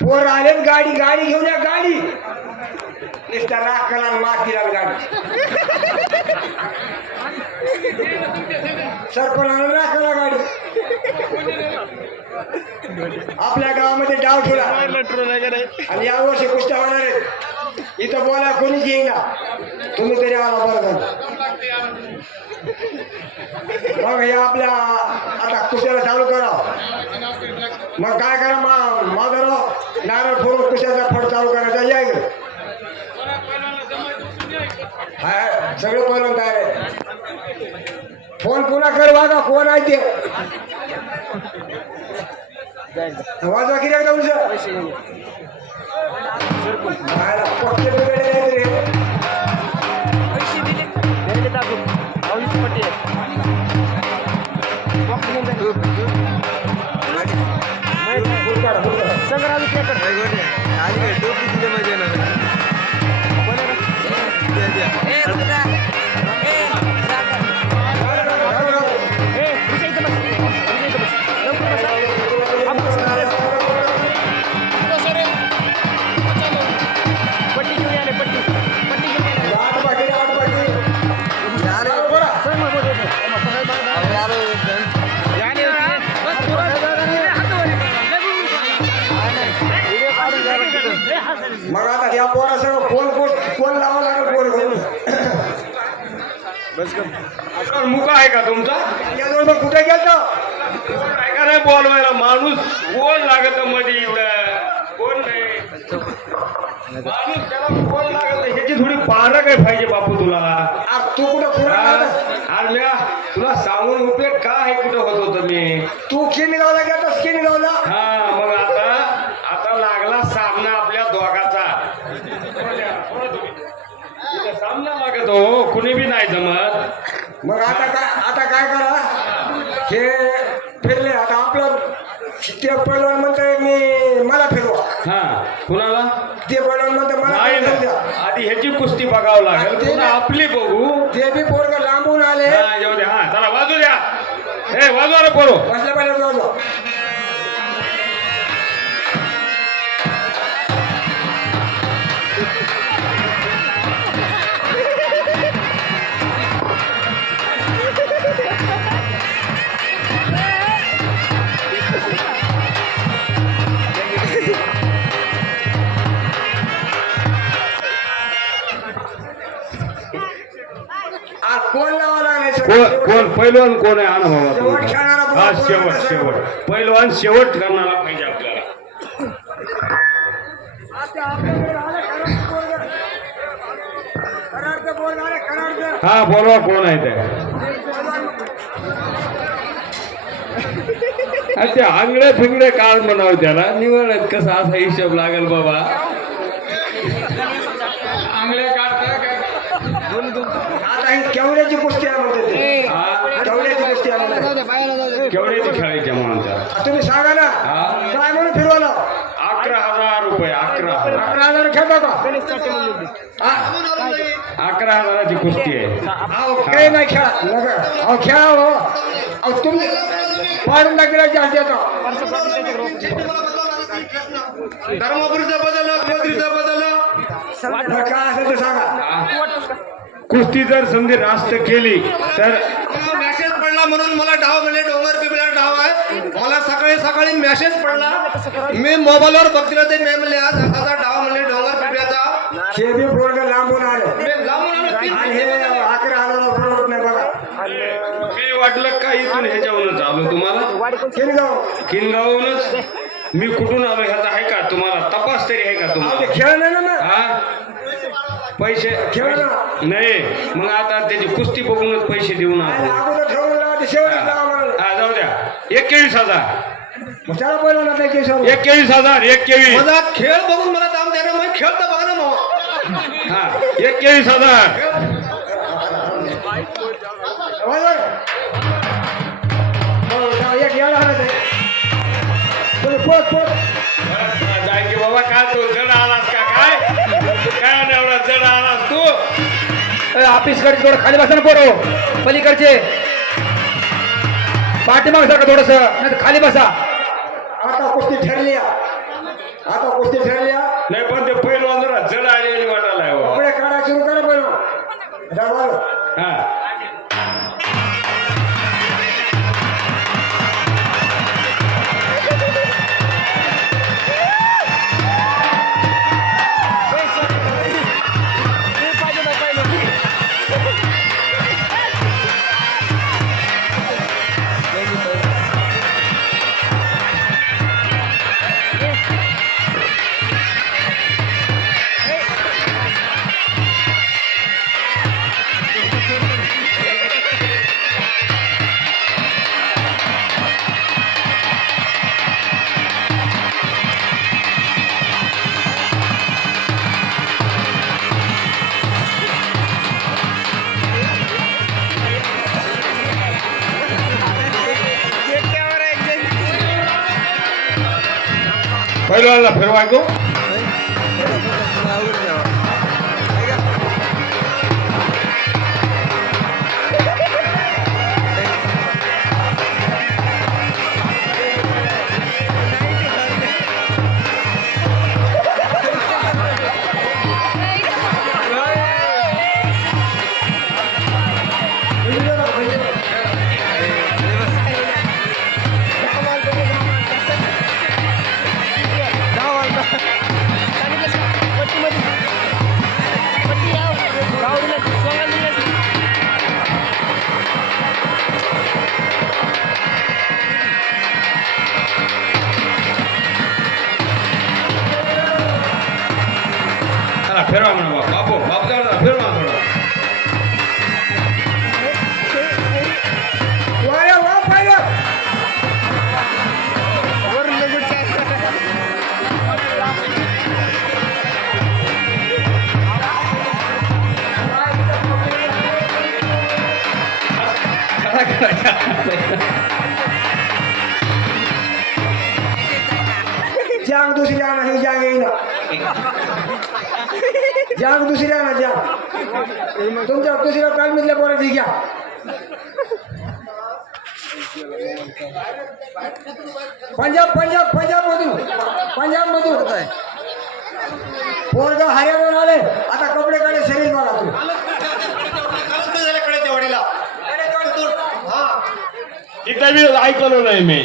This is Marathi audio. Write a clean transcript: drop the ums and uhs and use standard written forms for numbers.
पोर आलेत गाडी गाडी घेऊन या गाडी नुसता राखला मातीला गाडी सरपंच राखला गाडी आपल्या गावामध्ये डाव ठेवला आणि यावर्षी कुस्त्या होणार आहेत इथं बोला कोणीच येईना तुम्ही तरी आला बरं मग हे आपल्या आता कुस्त्याला चालू करा मग काय करा माधवराव नारळ फोडून कुस्त्याचा फड चालू करायचा या इकडे हा सगळे पहिलं तयार आहे फोन पुन्हा कर वागा फोन आहे ते वाजवा किती एकदा मग आता या पोरा सगळं फोन लावा लागेल फोन करून बस का मुका आहे का तुमचा याजवळ मग कुठे गेलं काय का नाही बोलवायला माणूस कोण लागत मध्ये कोण नाही माणूस त्याला कोण लागत ह्याची थोडी पाहणं काय पाहिजे बापू तुला तू कुठं अरे तुला सांगून उपयोग का आहे कुठं होत होतं मी तू खेळी गावला गेलास खेळी गावला हा मग आता लागला सामना आपल्या दोघाचा सामना लागत हो कुणी बी नाही जमत मग आता काय करा हे फिरले आता आपलं ते पैलवान म्हणतोय मी मला फिरवा हा कुणाला ते पैलवान म्हणतोय मला आधी ह्याची कुस्ती बघावं लागेल आपली बघू ते बी पोरग लांबून आले जाऊ द्या हा चला वाजू द्या हे वाजवा रे पोरो बसल्या पाहिजे वाजवा कोण कोण पैलवान कोण आहे आणा बाबा हा शेवट पैलवान शेवट करणारा पाहिजे आपल्याला हा बोलवा कोण आहे ते आंगडे फिंगडे काळ म्हणावं त्याला निवडत कसा असा हिशोब लागेल बाबा आंगडे आता ही केवढ्याची कुस्ती आहे म्हणते केवढ्याची कुस्ती आहे म्हणते केवढ्याची खेळायची म्हणतात तुम्ही सांगा ना काय म्हणून फिरवाला 11,000 रुपये 11,000 खेळता का 11,000ची कुस्ती आहे काही नाही खेळा खेळा हो तुम्ही पाडून टाकला जास्त धर्मपुरीचा बदल काय असेल ते सांगा कुस्ती जर समजे रास्त केली तर मेसेज पडला म्हणून मला डाव म्हणजे डोंगर पिपळा डाव आहे मला सकाळी मेसेज पडला मी मोबाईलवर बघितलं ते मी म्हणले आज हाताचा डाव म्हणजे डोंगर पिपळ्याचा हे बी पोरग लांबून आले आणि हे 11,000 रुपये नाही बघा मी वाटलं का इथून ह्याच्यावरूनच आलो तुम्हाला किनगावूनच मी कुठून आलो ह्याचा आहे का तुम्हाला तपास तरी आहे का तुम्हाला खेळ नाही ना हा पैसे खेळ नाही मग आता त्याची कुस्ती बघूनच पैसे देऊन हा जाऊ द्या 21,000 21,000 माझा खेळ बघून मला दाम द्या ना मग खेळता बघा ना मग हा 21,000 जाय की बाबा काय तू जड आलास का काय एवढा जड आलास तू ऑफिस कडे थोडं खाली बसा ना पोरो पलीकडचे पाठीमाग सारखं थोडस नाही खाली बसा आता कुस्ती ठरली आता कुस्ती ठरल्या नाही पण ते पहिलवान जरा जड आलेली वाटायला आहे हो. कपडे काढा सुरू करा पहिलं हा पहिलवानला फिरवायचो फिरवा म्हणा बापू बापू जाऊ फिरवा थोडा जांग दुसरी आणा ही जांग येईना जांग दुसरी आणा जांग तुमच्या दुसऱ्या तालमीतल्या पोराची घ्या पंजाब मधून पोरगाव हरियाणा आले आता कपडे काढे शरीर बघा तू तिथं बी ऐकलं नाही मी